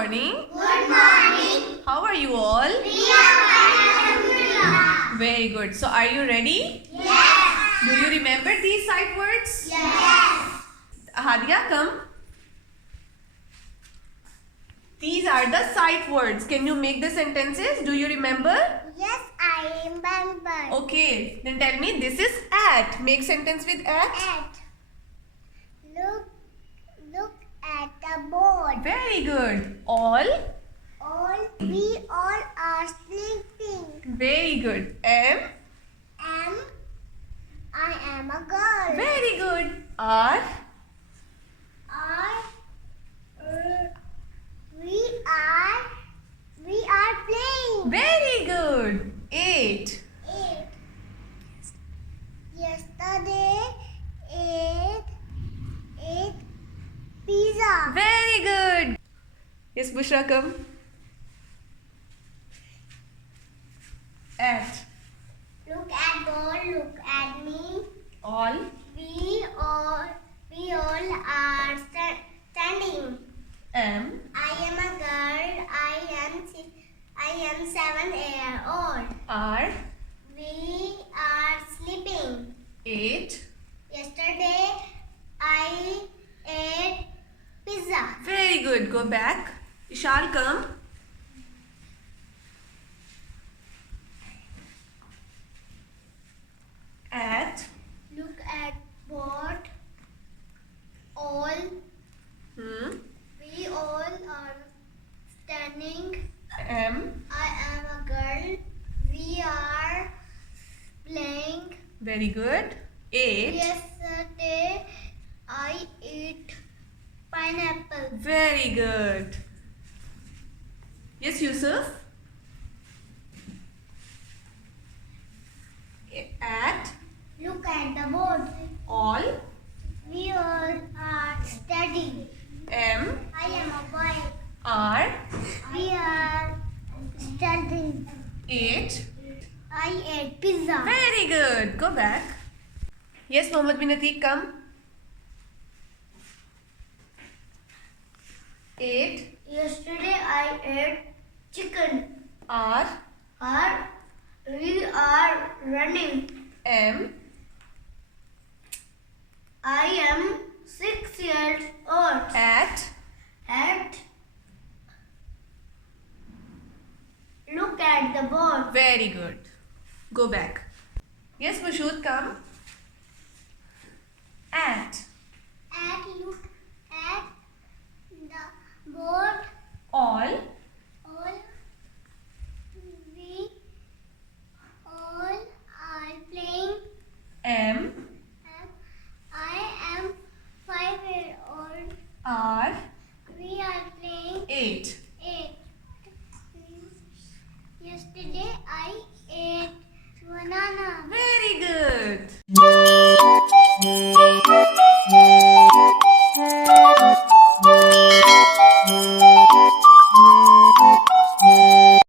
morning. Good morning. How are you all? We are fine. Very good. So are you ready? Yes. Do you remember these sight words? Yes. Hadia, come. These are the sight words. Can you make the sentences? Do you remember? Yes, I remember. Okay. Then tell me, this is at. Make sentence with at. At. Look at the board. Very good. All. We all are sleeping. Very good. Am. I am a girl. Very good. Are. We are playing. Very good. Ate. Yesterday ate pizza. Very good. Yes, Bushra, come. At. Look at board. Look at me. All. We all are standing. Am. I am a girl. I am 7 years old. Are. We are sleeping. Ate. Yesterday I ate pizza. Very good. Go back. Ishal, come. At. Look at board. We all are standing. Am. I am a girl. We are playing. Very good. Ate. Yesterday I ate pineapple. Very good. Yes, Yusuf. At. Look at the board. All. We all are studying. Am. I am a boy. Are. We are studying. Ate. I ate pizza. Very good. Go back. Yes, Mohammed bin Ateek, come. Ate. Yesterday I ate chicken. Are. We are running. Am. I am 6 years old. At. Look at the board. Very good. Go back. Yes, Mashood, come. At. Look at the board. All. We all are playing. Am.